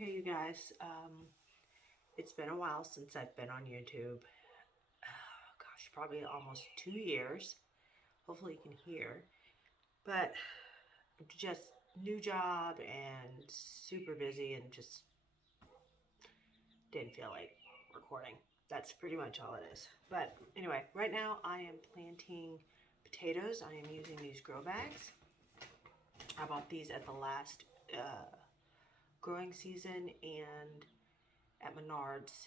Okay, you guys, it's been a while since I've been on YouTube. Gosh, probably almost 2 years. Hopefully you can hear. But just new job and super busy and just didn't feel like recording. That's pretty much all it is. But anyway, right now I am planting potatoes. I am using these grow bags. I bought these at the last growing season and at Menards.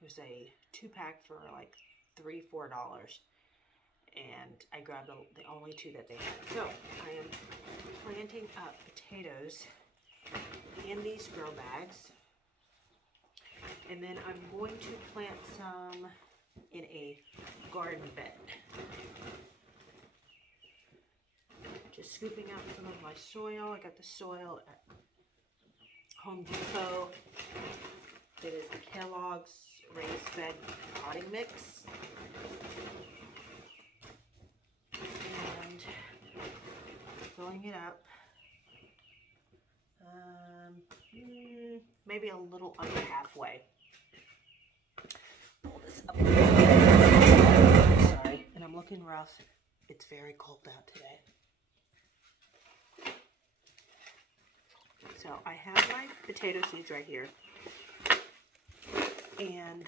It was a 2-pack for like $3-4, and I grabbed the only two that they had. So I am planting up potatoes in these grow bags, and then I'm going to plant some in a garden bed. Just scooping out some of my soil. I got the soil at Home Depot. It is the Kellogg's Raised Bed Potting Mix. And filling it up. Maybe a little under halfway. Pull this up. Sorry, and I'm looking rough. It's very cold out today. So I have my potato seeds right here. And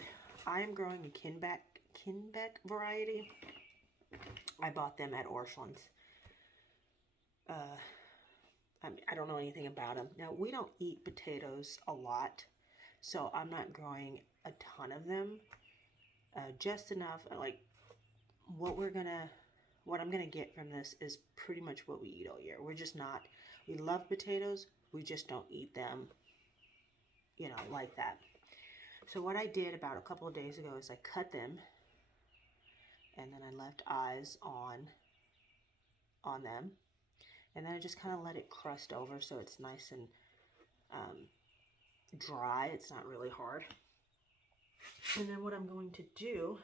I am growing a Kinbeck variety. I bought them at Orscheln's. I don't know anything about them. Now, we don't eat potatoes a lot, so I'm not growing a ton of them. Just enough, like, what I'm gonna get from this is pretty much what we eat all year. We love potatoes, we just don't eat them, like that. So what I did about a couple of days ago is I cut them, and then I left eyes on them, and then I just kind of let it crust over so it's nice and dry. It's not really hard. And then what I'm going to do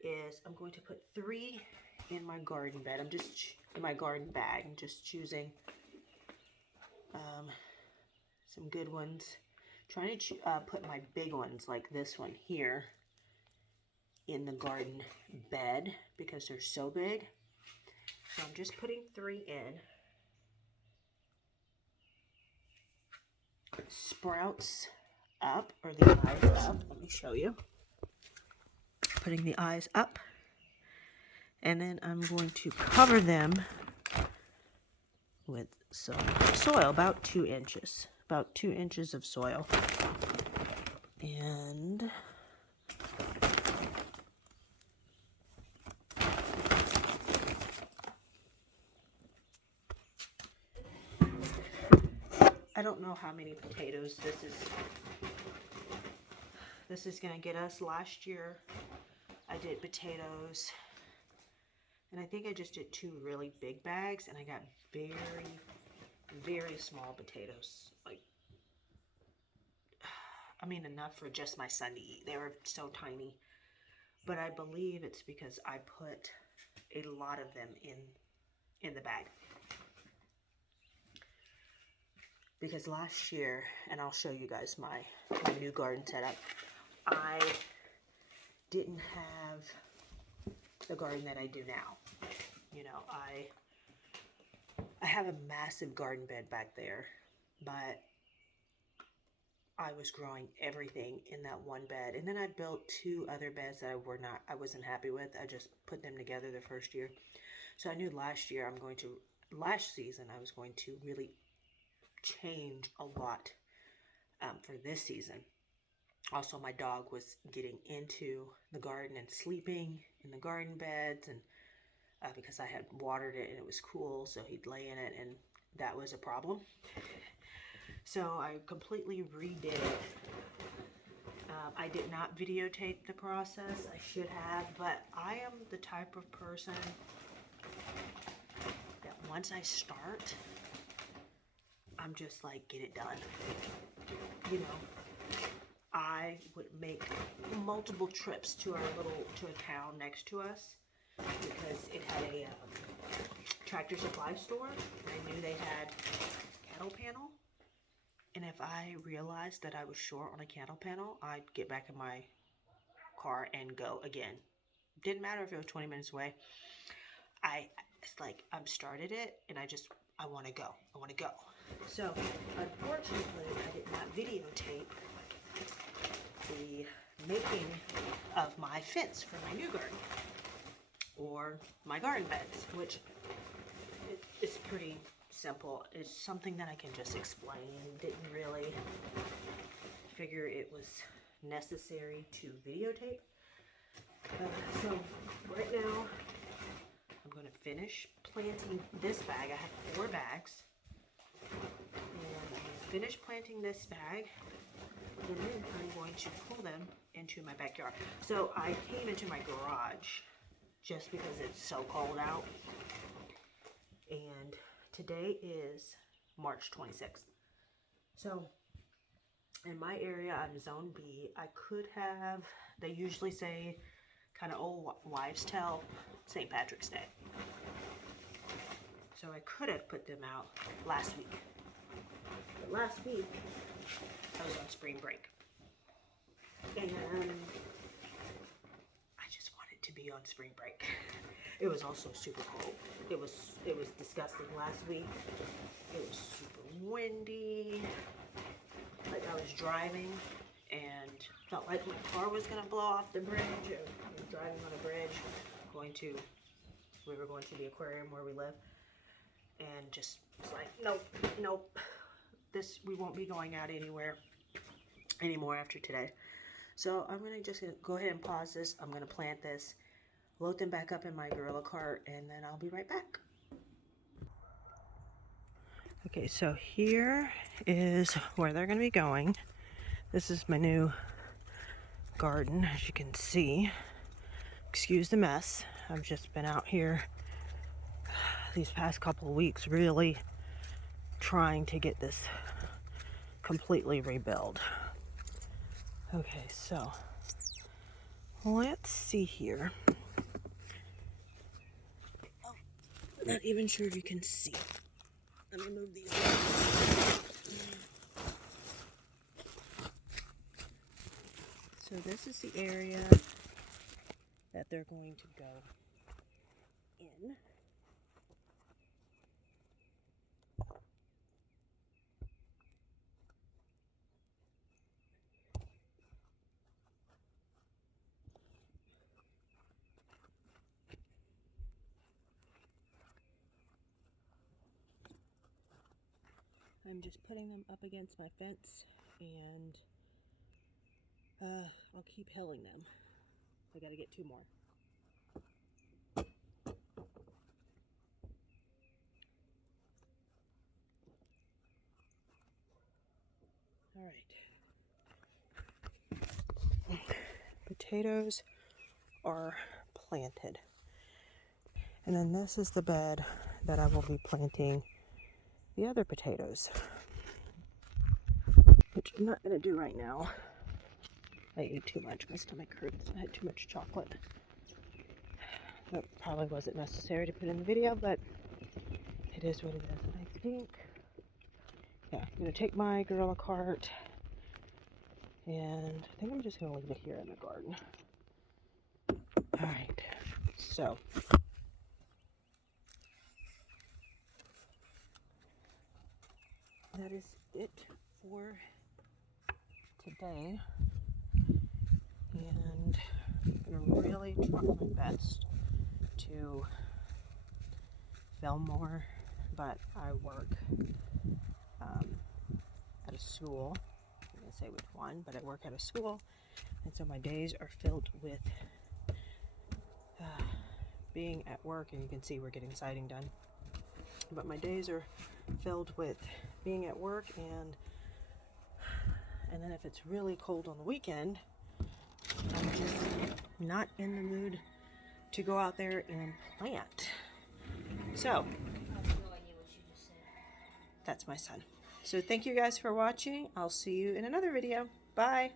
is I'm going to put 3 in my garden bed. In my garden bag. I'm just choosing some good ones. Trying to put my big ones, like this one here, in the garden bed because they're so big. So I'm just putting 3 in. Sprouts up, or the eyes up. Let me show you. Putting the eyes up. And then I'm going to cover them with some soil, about 2 inches. About 2 inches of soil. And I don't know how many potatoes this is going to get us. Last year I did potatoes, and I think I just did 2 really big bags, and I got very, very small potatoes. Enough for just my son to eat. They were so tiny. But I believe it's because I put a lot of them in the bag. Because last year, and I'll show you guys my new garden setup, I didn't have the garden that I do now. I have a massive garden bed back there, but I was growing everything in that one bed. And then I built 2 other beds that I wasn't happy with. I just put them together the first year. So I knew last season I was going to really change a lot for this season. Also, my dog was getting into the garden and sleeping in the garden beds, and because I had watered it and it was cool, so he'd lay in it, and that was a problem. So I completely redid it. I did not videotape the process. I should have, but I am the type of person that once I start, I'm just like, get it done. I would make multiple trips to a town next to us because it had a Tractor Supply store. I knew they had cattle panel, And if I realized that I was short on a candle panel, I'd get back in my car and go again. Didn't matter if it was 20 minutes away. It's like I'm started it and I want to go. I want to go. So unfortunately, I did not videotape the making of my fence for my new garden or my garden beds, which is pretty simple. It's something that I can just explain. Didn't really figure it was necessary to videotape. So right now I'm going to finish planting this bag. I have 4 bags. And I'm going to finish planting this bag, and then I'm going to pull them into my backyard. So I came into my garage just because it's so cold out. And today is March 26th. So in my area, I'm Zone B. I could have, they usually say, kind of old wives' tale, St. Patrick's Day. So I could have put them out last week. But last week, I was on spring break. And I just wanted to be on spring break. It was also super cold. It was disgusting last week. It was super windy. Like I was driving and felt like my car was gonna blow off the bridge. I was driving on a bridge, we were going to the aquarium where we live, and just was like, nope, we won't be going out anymore after today. So I'm gonna just go ahead and pause this. I'm gonna plant this, load them back up in my Gorilla cart, and then I'll be right back. Okay, so here is where they're gonna be going. This is my new garden, as you can see. Excuse the mess. I've just been out here these past couple of weeks really trying to get this completely rebuilt. Okay, so let's see here. Oh, not even sure if you can see. Let me move these legs. So this is the area that they're going to go in. I'm just putting them up against my fence, and I'll keep hilling them. I gotta get 2 more. All right. Potatoes are planted. And then this is the bed that I will be planting the other potatoes, which I'm not going to do right now. I ate too much. My stomach hurts. I had too much chocolate. That probably wasn't necessary to put in the video, but it is what it is. And I think, yeah, I'm going to take my Gorilla cart, and I think I'm just going to leave it here in the garden. All right, so that is it for today, and I'm going to really try my best to film more, but I work at a school. I'm going to say which one, but I work at a school, and so my days are filled with being at work, and you can see we're getting siding done, but my days are filled with being at work, and then if it's really cold on the weekend, I'm just not in the mood to go out there and plant. So, I have no idea what you just said. That's my son. So thank you guys for watching. I'll see you in another video. Bye.